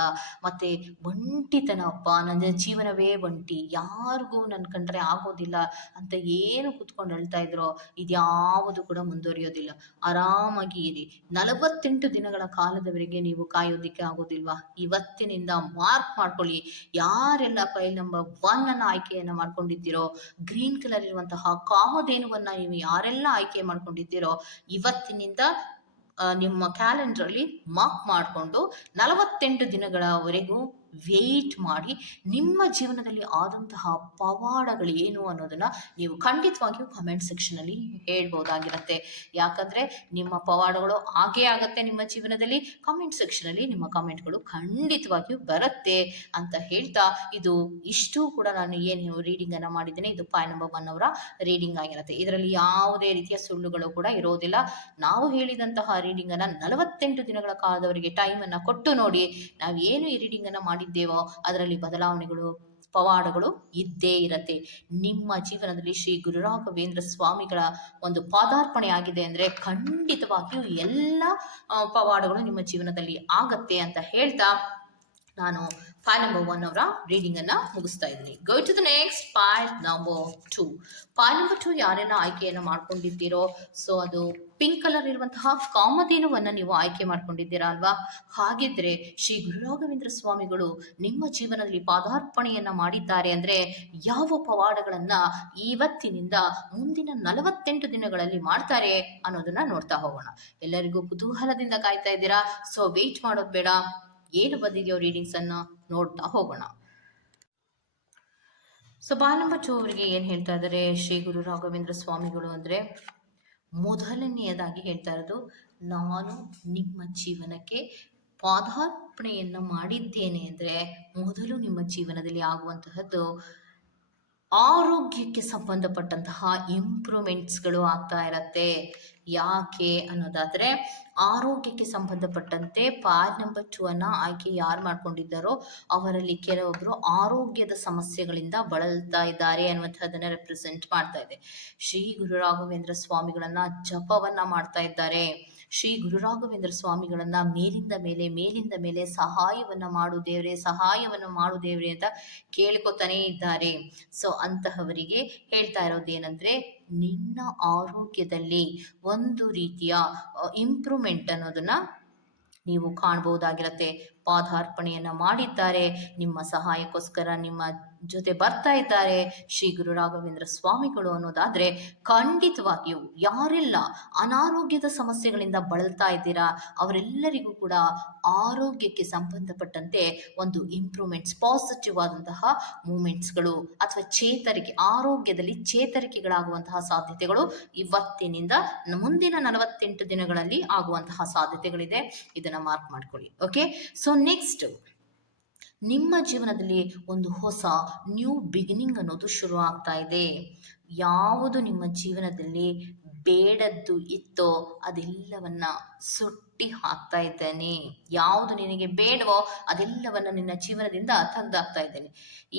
ಮತ್ತೆ ಒಂಟಿತನ, ಅಪ್ಪ ನನ್ನ ಜೀವನವೇ ಒಂಟಿ, ಯಾರಿಗೂ ನನ್ನ ಕಂಡ್ರೆ ಆಗೋದಿಲ್ಲ ಅಂತ ಏನು ಕುತ್ಕೊಂಡು ಹೇಳ್ತಾ ಇದ್ರೋ, ಇದ್ಯಾವುದು ಕೂಡ ಮುಂದುವರಿಯೋದಿಲ್ಲ. ಆರಾಮಾಗಿ ಇರಿ. 48 ದಿನಗಳ ಕಾಲದವರೆಗೆ ನೀವು ಕಾಯೋದಿಕ್ಕೆ ಆಗೋದಿಲ್ವಾ? ಇವತ್ತಿನಿಂದ ಮಾರ್ಕ್ ಮಾಡ್ಕೊಳ್ಳಿ. ಯಾರೆಲ್ಲ ಫೈಲ್ ನಂಬರ್ 1 ಅನ್ನ ಆಯ್ಕೆಯನ್ನ ಮಾಡ್ಕೊಂಡಿದ್ದೀರೋ, ಗ್ರೀನ್ ಕಲರ್ ಇರುವಂತಹ ಕಾಮಧೇನುವನ್ನ ನೀವು ಯಾರೆಲ್ಲ ಆಯ್ಕೆ ಮಾಡ್ಕೊಂಡಿದ್ದೀರೋ, ಇವತ್ತಿನಿಂದ ನಿಮ್ಮ ಕ್ಯಾಲೆಂಡರ್ ಅಲ್ಲಿ ಮಾರ್ಕ್ ಮಾಡಿಕೊಂಡು 48 ದಿನಗಳವರೆಗೂ ವೇಟ್ ಮಾಡಿ ನಿಮ್ಮ ಜೀವನದಲ್ಲಿ ಆದಂತಹ ಪವಾಡಗಳು ಏನು ಅನ್ನೋದನ್ನ ನೀವು ಖಂಡಿತವಾಗಿಯೂ ಕಮೆಂಟ್ ಸೆಕ್ಷನ್ ಅಲ್ಲಿ ಹೇಳ್ಬೋದಾಗಿರುತ್ತೆ. ಯಾಕಂದ್ರೆ ನಿಮ್ಮ ಪವಾಡಗಳು ಆಗೇ ಆಗತ್ತೆ ನಿಮ್ಮ ಜೀವನದಲ್ಲಿ. ಕಮೆಂಟ್ ಸೆಕ್ಷನ್ ಅಲ್ಲಿ ನಿಮ್ಮ ಕಮೆಂಟ್ಗಳು ಖಂಡಿತವಾಗಿಯೂ ಬರುತ್ತೆ ಅಂತ ಹೇಳ್ತಾ, ಇದು ಇಷ್ಟು ಕೂಡ ನಾನು ಏನು ರೀಡಿಂಗ್ ಅನ್ನ ಮಾಡಿದ್ದೇನೆ, ಇದು ಪಾಯಿಂಟ್ ನಂಬರ್ 1 ಅವರ ರೀಡಿಂಗ್ ಆಗಿರುತ್ತೆ. ಇದರಲ್ಲಿ ಯಾವುದೇ ರೀತಿಯ ಸುಳ್ಳುಗಳು ಕೂಡ ಇರೋದಿಲ್ಲ. ನಾವು ಹೇಳಿದಂತಹ ರೀಡಿಂಗ್ ಅನ್ನ 48 ದಿನಗಳ ಕಾಲದವರೆಗೆ ಟೈಮ್ ಅನ್ನ ಕೊಟ್ಟು ನೋಡಿ. ನಾವು ಏನು ಈ ರೀಡಿಂಗ್ ಅನ್ನ ಮಾಡಿದ್ದೇವೋ ಅದರಲ್ಲಿ ಬದಲಾವಣೆಗಳು, ಪವಾಡಗಳು ಇದ್ದೇ ಇರತ್ತೆ. ನಿಮ್ಮ ಜೀವನದಲ್ಲಿ ಶ್ರೀ ಗುರು ರಾಘವೇಂದ್ರ ಸ್ವಾಮಿಗಳ ಒಂದು ಪಾದಾರ್ಪಣೆ ಆಗಿದೆ ಅಂದ್ರೆ ಖಂಡಿತವಾಗಿಯೂ ಎಲ್ಲ ಪವಾಡಗಳು ನಿಮ್ಮ ಜೀವನದಲ್ಲಿ ಆಗತ್ತೆ ಅಂತ ಹೇಳ್ತಾ, ನಾನು ಪಾಯಿಂಟ್ ನಂಬರ್ 1 ಅವರ ರೀಡಿಂಗ್ ಅನ್ನ ಮುಗಿಸ್ತಾ ಇದ್ದೀನಿ. Go to the next point number 2. Point number 2 ಯಾರೆಲ್ಲ ಆಯ್ಕೆಯನ್ನ ಮಾಡ್ಕೊಂಡಿದ್ದೀರೋ, ಸೊ ಅದು ಪಿಂಕ್ ಕಲರ್ ಇರುವಂತಹ ಕಾಮಧೇನುವನ್ನ ನೀವು ಆಯ್ಕೆ ಮಾಡ್ಕೊಂಡಿದ್ದೀರಾ ಅಲ್ವಾ? ಹಾಗಿದ್ರೆ ಶ್ರೀ ಗುರು ರಾಘವೇಂದ್ರ ಸ್ವಾಮಿಗಳು ನಿಮ್ಮ ಜೀವನದಲ್ಲಿ ಪಾದಾರ್ಪಣೆಯನ್ನ ಮಾಡಿದ್ದಾರೆ ಅಂದ್ರೆ, ಯಾವ ಪವಾಡಗಳನ್ನ ಇವತ್ತಿನಿಂದ ಮುಂದಿನ 48 ದಿನಗಳಲ್ಲಿ ಮಾಡ್ತಾರೆ ಅನ್ನೋದನ್ನ ನೋಡ್ತಾ ಹೋಗೋಣ. ಎಲ್ಲರಿಗೂ ಕುತೂಹಲದಿಂದ ಕಾಯ್ತಾ ಇದ್ದೀರಾ? ಸೊ ವೇಟ್ ಮಾಡೋದು ಬೇಡ, ಏನು ಬಂದಿದೆಯೋ ರೀಡಿಂಗ್ಸ್ ಅನ್ನ ನೋಡ್ತಾ ಹೋಗೋಣ. ಸೊ ಪಾಯಿಂಟ್ ನಂಬರ್ 2 ಅವರಿಗೆ ಏನ್ ಹೇಳ್ತಾ ಇದ್ದಾರೆ ಶ್ರೀ ಗುರು ರಾಘವೇಂದ್ರ ಸ್ವಾಮಿಗಳು ಅಂದ್ರೆ, ಮೊದಲನೆಯದಾಗಿ ಹೇಳ್ತಾ ಇರೋದು, ನಾನು ನಿಮ್ಮ ಜೀವನಕ್ಕೆ ಪಾದಾರ್ಪಣೆಯನ್ನು ಮಾಡಿದ್ದೇನೆ ಅಂದ್ರೆ, ಮೊದಲು ನಿಮ್ಮ ಜೀವನದಲ್ಲಿ ಆಗುವಂತಹದ್ದು ಆರೋಗ್ಯಕ್ಕೆ ಸಂಬಂಧಪಟ್ಟಂತಹ ಇಂಪ್ರೂವ್ಮೆಂಟ್ಸ್ಗಳು ಆಗ್ತಾ ಇರತ್ತೆ. ಯಾಕೆ ಅನ್ನೋದಾದ್ರೆ, ಆರೋಗ್ಯಕ್ಕೆ ಸಂಬಂಧಪಟ್ಟಂತೆ ಪಾಯಿಂಟ್ ನಂಬರ್ 2 ಅನ್ನ ಆಯ್ಕೆ ಯಾರು ಮಾಡ್ಕೊಂಡಿದ್ದಾರೋ ಅವರಲ್ಲಿ ಕೆಲವೊಬ್ರು ಆರೋಗ್ಯದ ಸಮಸ್ಯೆಗಳಿಂದ ಬಳಲ್ತಾ ಇದ್ದಾರೆ ಅನ್ನುವಂಥದ್ದನ್ನ ರೆಪ್ರೆಸೆಂಟ್ ಮಾಡ್ತಾ ಇದೆ. ಶ್ರೀ ಗುರು ರಾಘವೇಂದ್ರ ಸ್ವಾಮಿಗಳನ್ನ ಜಪವನ್ನ ಮಾಡ್ತಾ ಇದ್ದಾರೆ. ಶ್ರೀ ಗುರು ರಾಘವೇಂದ್ರ ಸ್ವಾಮಿಗಳನ್ನ ಮೇಲಿಂದ ಮೇಲೆ ಸಹಾಯವನ್ನ ಮಾಡು ದೇವ್ರೆ ಅಂತ ಕೇಳ್ಕೊತಾನೆ ಇದ್ದಾರೆ. ಸೊ ಅಂತಹವರಿಗೆ ಹೇಳ್ತಾ ಇರೋದೇನಂದ್ರೆ, ನಿನ್ನ ಆರೋಗ್ಯದಲ್ಲಿ ಒಂದು ರೀತಿಯ ಇಂಪ್ರೂವ್ಮೆಂಟ್ ಅನ್ನೋದನ್ನ ನೀವು ಕಾಣಬಹುದಾಗಿರತ್ತೆ. ಪಾದಾರ್ಪಣೆಯನ್ನ ಮಾಡಿದ್ದಾರೆ, ನಿಮ್ಮ ಸಹಾಯಕ್ಕೋಸ್ಕರ ನಿಮ್ಮ ಜೊತೆ ಬರ್ತಾ ಇದ್ದಾರೆ ಶ್ರೀ ಗುರು ರಾಘವೇಂದ್ರ ಸ್ವಾಮಿಗಳು ಅನ್ನೋದಾದ್ರೆ, ಖಂಡಿತವಾಗಿಯೂ ಯಾರೆಲ್ಲ ಅನಾರೋಗ್ಯದ ಸಮಸ್ಯೆಗಳಿಂದ ಬಳಲ್ತಾ ಇದ್ದೀರಾ ಅವರೆಲ್ಲರಿಗೂ ಕೂಡ ಆರೋಗ್ಯಕ್ಕೆ ಸಂಬಂಧಪಟ್ಟಂತೆ ಒಂದು ಇಂಪ್ರೂವ್ಮೆಂಟ್ಸ್, ಪಾಸಿಟಿವ್ ಆದಂತಹ ಮೂಮೆಂಟ್ಸ್ಗಳು ಅಥವಾ ಆರೋಗ್ಯದಲ್ಲಿ ಚೇತರಿಕೆಗಳಾಗುವಂತಹ ಸಾಧ್ಯತೆಗಳು ಇವತ್ತಿನಿಂದ ಮುಂದಿನ 48 ದಿನಗಳಲ್ಲಿ ಆಗುವಂತಹ ಸಾಧ್ಯತೆಗಳಿದೆ. ಇದನ್ನ ಮಾರ್ಕ್ ಮಾಡ್ಕೊಳ್ಳಿ. ಓಕೆ, ಸೊ ನೆಕ್ಸ್ಟ್, ನಿಮ್ಮ ಜೀವನದಲ್ಲಿ ಒಂದು ಹೊಸ ನ್ಯೂ ಬಿಗಿನಿಂಗ್ ಅನ್ನೋದು ಶುರು ಆಗ್ತಾ ಇದೆ. ಯಾವುದು ನಿಮ್ಮ ಜೀವನದಲ್ಲಿ ಬೇಡದ್ದು ಇತ್ತೋ ಅದೆಲ್ಲವನ್ನ ಸುಟ್ಟಿ ಹಾಕ್ತಾ ಇದ್ದಾನೆ. ಯಾವುದು ನಿನಗೆ ಬೇಡವೋ ಅದೆಲ್ಲವನ್ನ ನಿನ್ನ ಜೀವನದಿಂದ ತೆಗೆದಾಕ್ತಾ ಇದ್ದೇನೆ.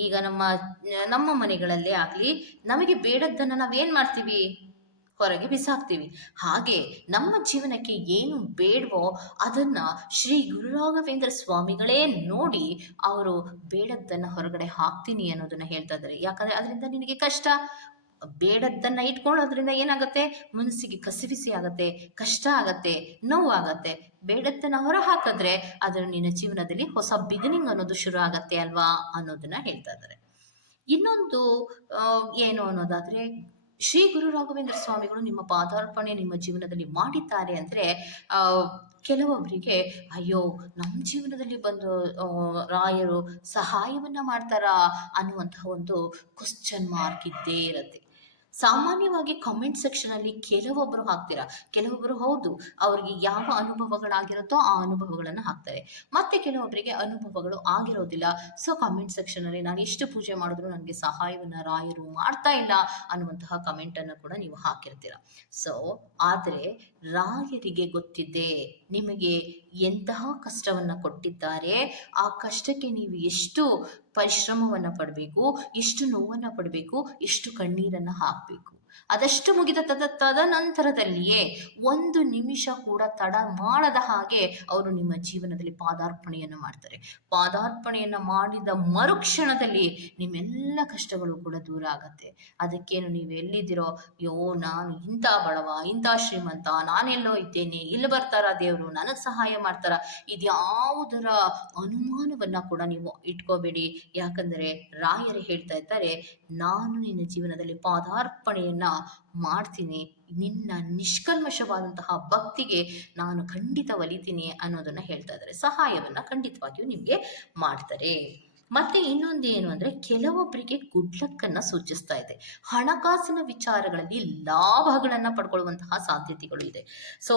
ಈಗ ನಮ್ಮ ಮನೆಗಳಲ್ಲೇ ಆಗಲಿ, ನಮಗೆ ಬೇಡದ್ದನ್ನು ನಾವೇನು ಮಾಡ್ತೀವಿ? ಹೊರಗೆ ಬಿಸಾಕ್ತೀವಿ. ಹಾಗೆ ನಮ್ಮ ಜೀವನಕ್ಕೆ ಏನು ಬೇಡವೋ ಅದನ್ನ ಶ್ರೀ ಗುರು ರಾಘವೇಂದ್ರ ಸ್ವಾಮಿಗಳೇ ನೋಡಿ ಅವರು ಬೇಡದ್ದನ್ನ ಹೊರಗಡೆ ಹಾಕ್ತೀನಿ ಅನ್ನೋದನ್ನ ಹೇಳ್ತಾ ಇದ್ದಾರೆ. ಯಾಕಂದ್ರೆ ಅದರಿಂದ ನಿನಗೆ ಕಷ್ಟ. ಬೇಡದ್ದನ್ನ ಇಟ್ಕೊಳ್ಳೋದ್ರಿಂದ ಏನಾಗುತ್ತೆ? ಮನಸ್ಸಿಗೆ ಕಸಿವಿಸಿ ಆಗತ್ತೆ, ಕಷ್ಟ ಆಗತ್ತೆ, ನೋವಾಗತ್ತೆ. ಬೇಡದ್ದನ್ನ ಹೊರ ಹಾಕಿದ್ರೆ ಅದ್ರ ನಿನ್ನ ಜೀವನದಲ್ಲಿ ಹೊಸ ಬಿಗಿನಿಂಗ್ ಅನ್ನೋದು ಶುರು ಆಗತ್ತೆ ಅಲ್ವಾ ಅನ್ನೋದನ್ನ ಹೇಳ್ತಾ ಇದ್ದಾರೆ. ಇನ್ನೊಂದು ಏನು ಅನ್ನೋದಾದ್ರೆ, ಶ್ರೀ ಗುರು ರಾಘವೇಂದ್ರ ಸ್ವಾಮಿಗಳು ನಿಮ್ಮ ಪಾದಾರ್ಪಣೆ ನಿಮ್ಮ ಜೀವನದಲ್ಲಿ ಮಾಡಿದ್ದಾರೆ ಅಂದ್ರೆ ಕೆಲವೊಬ್ಬರಿಗೆ ಅಯ್ಯೋ ನಮ್ಮ ಜೀವನದಲ್ಲಿ ಬಂದು ರಾಯರು ಸಹಾಯವನ್ನ ಮಾಡ್ತಾರಾ ಅನ್ನುವಂತಹ ಒಂದು ಕ್ವಶನ್ ಮಾರ್ಕ್ ಇದ್ದೇ ಇರತ್ತೆ. ಸಾಮಾನ್ಯವಾಗಿ ಕಾಮೆಂಟ್ ಸೆಕ್ಷನ್ ಅಲ್ಲಿ ಕೆಲವೊಬ್ಬರು ಹಾಕ್ತೀರಾ, ಕೆಲವೊಬ್ಬರು ಹೌದು ಅವ್ರಿಗೆ ಯಾವ ಅನುಭವಗಳಾಗಿರುತ್ತೋ ಆ ಅನುಭವಗಳನ್ನು ಹಾಕ್ತಾರೆ. ಮತ್ತೆ ಕೆಲವೊಬ್ಬರಿಗೆ ಅನುಭವಗಳು ಆಗಿರೋದಿಲ್ಲ. ಸೊ ಕಾಮೆಂಟ್ ಸೆಕ್ಷನ್ ಅಲ್ಲಿ ನಾನು ಎಷ್ಟು ಪೂಜೆ ಮಾಡಿದ್ರು ನನಗೆ ಸಹಾಯವನ್ನ ರಾಯರು ಮಾಡ್ತಾ ಇಲ್ಲ ಅನ್ನುವಂತಹ ಕಮೆಂಟ್ ಅನ್ನು ಕೂಡ ನೀವು ಹಾಕಿರ್ತೀರ. ಸೊ ಆದ್ರೆ ರಾಯರಿಗೆ ಗೊತ್ತಿದೆ ನಿಮಗೆ ಎಂತಹ ಕಷ್ಟವನ್ನ ಕೊಟ್ಟಿದ್ದಾರೆ, ಆ ಕಷ್ಟಕ್ಕೆ ನೀವು ಎಷ್ಟು ಪರಿಶ್ರಮವನ್ನ ಪಡಬೇಕು, ಎಷ್ಟು ನೋವನ್ನ ಪಡಬೇಕು, ಎಷ್ಟು ಕಣ್ಣೀರನ್ನ ಹಾಕಬೇಕು. ಅದಷ್ಟು ಮುಗಿದ ತದನಂತರದಲ್ಲಿಯೇ ಒಂದು ನಿಮಿಷ ಕೂಡ ತಡ ಮಾಡದ ಹಾಗೆ ಅವರು ನಿಮ್ಮ ಜೀವನದಲ್ಲಿ ಪಾದಾರ್ಪಣೆಯನ್ನು ಮಾಡ್ತಾರೆ. ಪಾದಾರ್ಪಣೆಯನ್ನ ಮಾಡಿದ ಮರುಕ್ಷಣದಲ್ಲಿ ನಿಮ್ಮೆಲ್ಲ ಕಷ್ಟಗಳು ಕೂಡ ದೂರ ಆಗತ್ತೆ. ಅದಕ್ಕೇನು ನೀವು ಎಲ್ಲಿದ್ದೀರೋ, ಯೋ ನಾನು ಇಂಥ ಬಡವ, ಇಂಥ ಶ್ರೀಮಂತ, ನಾನೆಲ್ಲೋ ಇದ್ದೇನೆ, ಇಲ್ಲಿ ಬರ್ತಾರ ದೇವರು, ನನಗೆ ಸಹಾಯ ಮಾಡ್ತಾರ, ಇದ್ಯಾವುದರ ಅನುಮಾನವನ್ನ ಕೂಡ ನೀವು ಇಟ್ಕೋಬೇಡಿ. ಯಾಕಂದರೆ ರಾಯರು ಹೇಳ್ತಾ ಇದ್ದಾರೆ, ನಾನು ನಿನ್ನ ಜೀವನದಲ್ಲಿ ಪಾದಾರ್ಪಣೆಯನ್ನ ಮಾಡ್ತೀನಿ, ನಿನ್ನ ನಿಷ್ಕಲ್ಮಶವಾದಂತಹ ಭಕ್ತಿಗೆ ನಾನು ಖಂಡಿತ ಒಲಿತೀನಿ ಅನ್ನೋದನ್ನ ಹೇಳ್ತಾ ಇದ್ದಾರೆ. ಸಹಾಯವನ್ನ ಖಂಡಿತವಾಗಿಯೂ ನಿಮ್ಗೆ ಮಾಡ್ತಾರೆ. ಮತ್ತೆ ಇನ್ನೊಂದು ಏನು ಅಂದ್ರೆ, ಕೆಲವೊಬ್ಬರಿಗೆ ಗುಡ್ ಲಕ್ ಅನ್ನ ಸೂಚಿಸ್ತಾ ಇದೆ. ಹಣಕಾಸಿನ ವಿಚಾರಗಳಲ್ಲಿ ಲಾಭಗಳನ್ನ ಪಡ್ಕೊಳ್ಳುವಂತಹ ಸಾಧ್ಯತೆಗಳು ಇದೆ. ಸೊ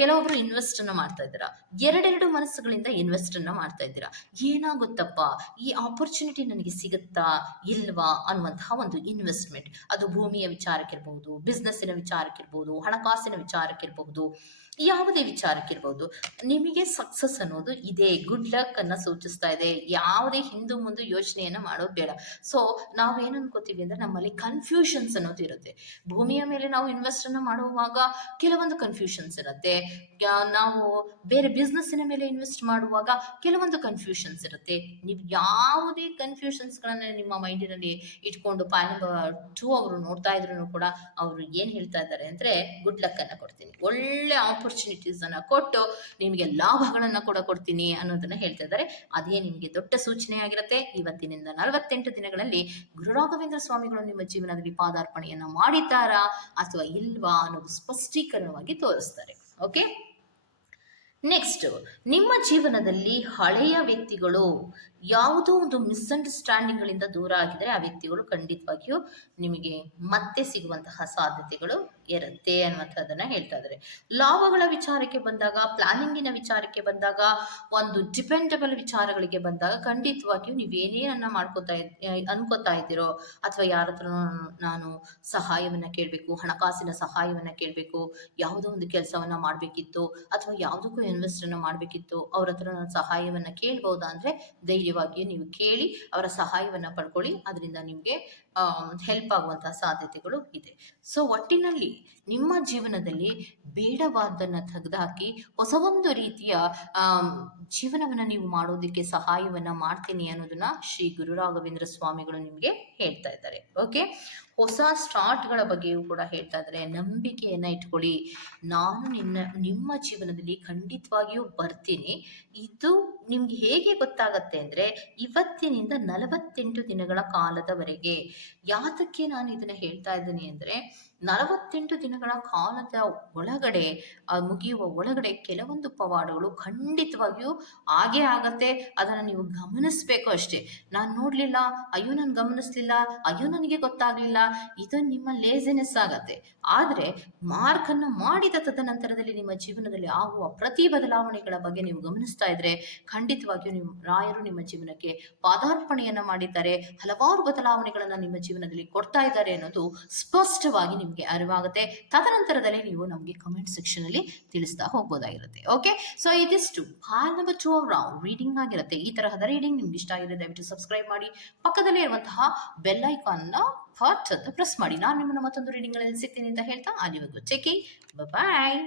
ಕೆಲವೊಬ್ರು ಇನ್ವೆಸ್ಟ್ ಅನ್ನ ಮಾಡ್ತಾ ಇದ್ದೀರಾ, ಎರಡೆರಡು ಮನಸ್ಸುಗಳಿಂದ ಇನ್ವೆಸ್ಟ್ ಅನ್ನ ಮಾಡ್ತಾ ಇದ್ದೀರಾ. ಏನಾಗುತ್ತಪ್ಪ, ಈ ಆಪರ್ಚುನಿಟಿ ನನಗೆ ಸಿಗುತ್ತಾ ಇಲ್ವಾ ಅನ್ನುವಂತಹ ಒಂದು ಇನ್ವೆಸ್ಟ್ಮೆಂಟ್. ಅದು ಭೂಮಿಯ ವಿಚಾರಕ್ಕಿರ್ಬಹುದು, ಬಿಸ್ನೆಸ್ಸಿನ ವಿಚಾರಕ್ಕಿರ್ಬಹುದು, ಹಣಕಾಸಿನ ವಿಚಾರಕ್ಕಿರಬಹುದು, ಯಾವುದೇ ವಿಚಾರಕ್ಕಿರ್ಬಹುದು, ನಿಮಗೆ ಸಕ್ಸಸ್ ಅನ್ನೋದು ಇದೆ, ಗುಡ್ ಲಕ್ ಅನ್ನ ಸೂಚಿಸ್ತಾ ಇದೆ. ಯಾವುದೇ ಹಿಂದೆ ಮುಂದೆ ಯೋಚನೆಯನ್ನ ಮಾಡೋದು ಬೇಡ. ಸೊ ನಾವೇನು ಅನ್ಕೋತೀವಿ ಅಂದ್ರೆ, ನಮ್ಮಲ್ಲಿ ಕನ್ಫ್ಯೂಷನ್ಸ್ ಅನ್ನೋದು ಇರುತ್ತೆ. ಭೂಮಿಯ ಮೇಲೆ ನಾವು ಇನ್ವೆಸ್ಟ್ ಅನ್ನ ಮಾಡುವಾಗ ಕೆಲವೊಂದು ಕನ್ಫ್ಯೂಷನ್ಸ್ ಇರುತ್ತೆ. ನಾವು ಬೇರೆ ಬಿಸ್ನೆಸ್ಸಿನ ಮೇಲೆ ಇನ್ವೆಸ್ಟ್ ಮಾಡುವಾಗ ಕೆಲವೊಂದು ಕನ್ಫ್ಯೂಷನ್ಸ್ ಇರುತ್ತೆ. ನೀವು ಯಾವುದೇ ಕನ್ಫ್ಯೂಷನ್ಸ್ ಗಳನ್ನ ನಿಮ್ಮ ಮೈಂಡಿನಲ್ಲಿ ಇಟ್ಕೊಂಡು ಪ್ಯಾನ್ 2 ಅವರು ನೋಡ್ತಾ ಇದ್ರು ಕೂಡ ಅವರು ಏನ್ ಹೇಳ್ತಾ ಇದ್ದಾರೆ ಅಂದ್ರೆ, ಗುಡ್ ಲಕ್ ಅನ್ನ ಕೊಡ್ತೀನಿ, ಒಳ್ಳೆ ಆಪರ್ಚುನಿಟೀಸ್ ಅನ್ನ ಕೊಟ್ಟು ನಿಮಗೆ ಲಾಭಗಳನ್ನ ಕೂಡ ಕೊಡ್ತೀನಿ ಅನ್ನೋದನ್ನ ಹೇಳ್ತಾ ಇದ್ದಾರೆ. ಅದೇ ನಿಮಗೆ ದೊಡ್ಡ ಸೂಚನೆ ಆಗಿರುತ್ತೆ. ಇವತ್ತಿನಿಂದ 48 ದಿನಗಳಲ್ಲಿ ಗುರು ರಾಘವೇಂದ್ರ ಸ್ವಾಮಿಗಳು ನಿಮ್ಮ ಜೀವನದಲ್ಲಿ ಪಾದಾರ್ಪಣೆಯನ್ನ ಮಾಡಿದ್ದಾರಾ ಅಥವಾ ಇಲ್ವಾ ಅನ್ನೋದು ಸ್ಪಷ್ಟೀಕರಣವಾಗಿ ತೋರಿಸ್ತಾರೆ. ಓಕೆ, ನೆಕ್ಸ್ಟ್, ನಿಮ್ಮ ಜೀವನದಲ್ಲಿ ಹಳೆಯ ವ್ಯಕ್ತಿಗಳು ಯಾವುದೋ ಒಂದು ಮಿಸ್ಅಂಡರ್ಸ್ಟ್ಯಾಂಡಿಂಗ್ ಗಳಿಂದ ದೂರ ಆಗಿದ್ರೆ ಆ ವ್ಯಕ್ತಿಗಳು ಖಂಡಿತವಾಗಿಯೂ ನಿಮಗೆ ಮತ್ತೆ ಸಿಗುವಂತಹ ಸಾಧ್ಯತೆಗಳು ಇರುತ್ತೆ ಅನ್ನುವಂಥದ್ದನ್ನ ಹೇಳ್ತಾ ಇದ್ದಾರೆ. ಲಾಭಗಳ ವಿಚಾರಕ್ಕೆ ಬಂದಾಗ, ಪ್ಲಾನಿಂಗಿನ ವಿಚಾರಕ್ಕೆ ಬಂದಾಗ, ಒಂದು ಡಿಪೆಂಡಬಲ್ ವಿಚಾರಗಳಿಗೆ ಬಂದಾಗ ಖಂಡಿತವಾಗಿಯೂ ನೀವೇನೇನನ್ನ ಅನ್ಕೋತಾ ಇದ್ದೀರೋ, ಅಥವಾ ಯಾರ ಹತ್ರ ನಾನು ಸಹಾಯವನ್ನ ಕೇಳಬೇಕು, ಹಣಕಾಸಿನ ಸಹಾಯವನ್ನ ಕೇಳಬೇಕು, ಯಾವುದೋ ಒಂದು ಕೆಲಸವನ್ನ ಮಾಡಬೇಕಿತ್ತು ಅಥವಾ ಯಾವುದಕ್ಕೂ ಇನ್ವೆಸ್ಟ್ ಅನ್ನ ಮಾಡಬೇಕಿತ್ತು, ಅವ್ರ ಹತ್ರ ನಾನು ಸಹಾಯವನ್ನ ಕೇಳ್ಬಹುದಾ ಅಂದ್ರೆ ಧೈರ್ಯವಾಗಿ ನೀವು ಕೇಳಿ ಅವರ ಸಹಾಯವನ್ನ ಪಡ್ಕೊಳ್ಳಿ. ಅದರಿಂದ ನಿಮ್ಗೆ ಹೆಲ್ಪ್ ಆಗುವಂತಹ ಸಾಧ್ಯತೆಗಳು ಇದೆ. ಸೊ ಒಟ್ಟಿನಲ್ಲಿ ನಿಮ್ಮ ಜೀವನದಲ್ಲಿ ಬೇಡವಾದನ್ನ ತೆಗೆದುಹಾಕಿ ಹೊಸ ಒಂದು ರೀತಿಯ ಜೀವನವನ್ನ ನೀವು ಮಾಡೋದಕ್ಕೆ ಸಹಾಯವನ್ನ ಮಾಡ್ತೀನಿ ಅನ್ನೋದನ್ನ ಶ್ರೀ ಗುರು ರಾಘವೇಂದ್ರ ಸ್ವಾಮಿಗಳು ನಿಮ್ಗೆ ಹೇಳ್ತಾ ಇದ್ದಾರೆ. ಓಕೆ, ಹೊಸ ಸ್ಟಾರ್ಟ್ಗಳ ಬಗ್ಗೆಯೂ ಕೂಡ ಹೇಳ್ತಾ ಇದ್ದಾರೆ. ನಂಬಿಕೆಯನ್ನ ಇಟ್ಕೊಳ್ಳಿ, ನಾನು ನಿಮ್ಮ ಜೀವನದಲ್ಲಿ ಖಂಡಿತವಾಗಿಯೂ ಬರ್ತೀನಿ. ಇದು ನಿಮ್ಗೆ ಹೇಗೆ ಗೊತ್ತಾಗತ್ತೆ ಅಂದ್ರೆ, ಇವತ್ತಿನಿಂದ 48 ದಿನಗಳ ಕಾಲದವರೆಗೆ. ಯಾತಕ್ಕೆ ನಾನು ಇದನ್ನ ಹೇಳ್ತಾ ಇದ್ದೀನಿ ಅಂದ್ರೆ, 48 ದಿನಗಳ ಕಾಲದ ಒಳಗಡೆ, ಮುಗಿಯುವ ಒಳಗಡೆ ಕೆಲವೊಂದು ಪವಾಡಗಳು ಖಂಡಿತವಾಗಿಯೂ ಆಗೇ ಆಗತ್ತೆ. ಅದನ್ನ ನೀವು ಗಮನಿಸ್ಬೇಕು ಅಷ್ಟೇ. ನಾನು ನೋಡ್ಲಿಲ್ಲ, ಅಯ್ಯೋ ನಾನು ಗಮನಿಸ್ಲಿಲ್ಲ, ಅಯ್ಯೋ ನನಗೆ ಗೊತ್ತಾಗ್ಲಿಲ್ಲ, ಇದು ನಿಮ್ಮ ಲೇಸಿನೆಸ್ ಆಗತ್ತೆ. ಆದ್ರೆ ಮಾರ್ಕನ್ನು ಮಾಡಿದ ತದನಂತರದಲ್ಲಿ ನಿಮ್ಮ ಜೀವನದಲ್ಲಿ ಆಗುವ ಪ್ರತಿ ಬದಲಾವಣೆಗಳ ಬಗ್ಗೆ ನೀವು ಗಮನಿಸ್ತಾ ಇದ್ರೆ ಖಂಡಿತವಾಗಿಯೂ ರಾಯರು ನಿಮ್ಮ ಜೀವನಕ್ಕೆ ಪಾದಾರ್ಪಣೆಯನ್ನ ಮಾಡಿದ್ದಾರೆ, ಹಲವಾರು ಬದಲಾವಣೆಗಳನ್ನ ನಿಮ್ಮ ಜೀವನದಲ್ಲಿ ಕೊಡ್ತಾ ಇದ್ದಾರೆ ಅನ್ನೋದು ಸ್ಪಷ್ಟವಾಗಿ ನಿಮಗೆ ನಮಗೆ ಅರಿವಾಗುತ್ತೆ. ತದನಂತರದಲ್ಲಿ ನೀವು ನಮಗೆ ಕಮೆಂಟ್ ಸೆಕ್ಷನಲ್ಲಿ ತಿಳಿಸ್ತಾ ಹೋಗ್ಬೋದಾಗಿರುತ್ತೆ. ಓಕೆ, ಸೊ ಇದಿಷ್ಟು ಪಾರ್ಟ್ ನಂಬರ್ 2 ಅವರ ರೀಡಿಂಗ್ ಆಗಿರುತ್ತೆ. ಈ ತರಹದ ರೀಡಿಂಗ್ ನಿಮ್ಗೆ ಇಷ್ಟ ಆಗಿದೆ ದಯವಿಟ್ಟು ಸಬ್ಸ್ಕ್ರೈಬ್ ಮಾಡಿ, ಪಕ್ಕದಲ್ಲೇ ಇರುವಂತಹ ಬೆಲ್ ಐಕಾನ್ನ ಹಾಟ್ ಅಂತ ಪ್ರೆಸ್ ಮಾಡಿ. ನಾನು ನಿಮ್ಮನ್ನು ಮತ್ತೊಂದು ರೀಡಿಂಗ್ಗಳಲ್ಲಿ ಸಿಗ್ತೀನಿ ಅಂತ ಹೇಳ್ತಾ ಅಲ್ಲಿವರೆಗೂ ಚೆಕ್ ಇನ್, ಬಾಯ್.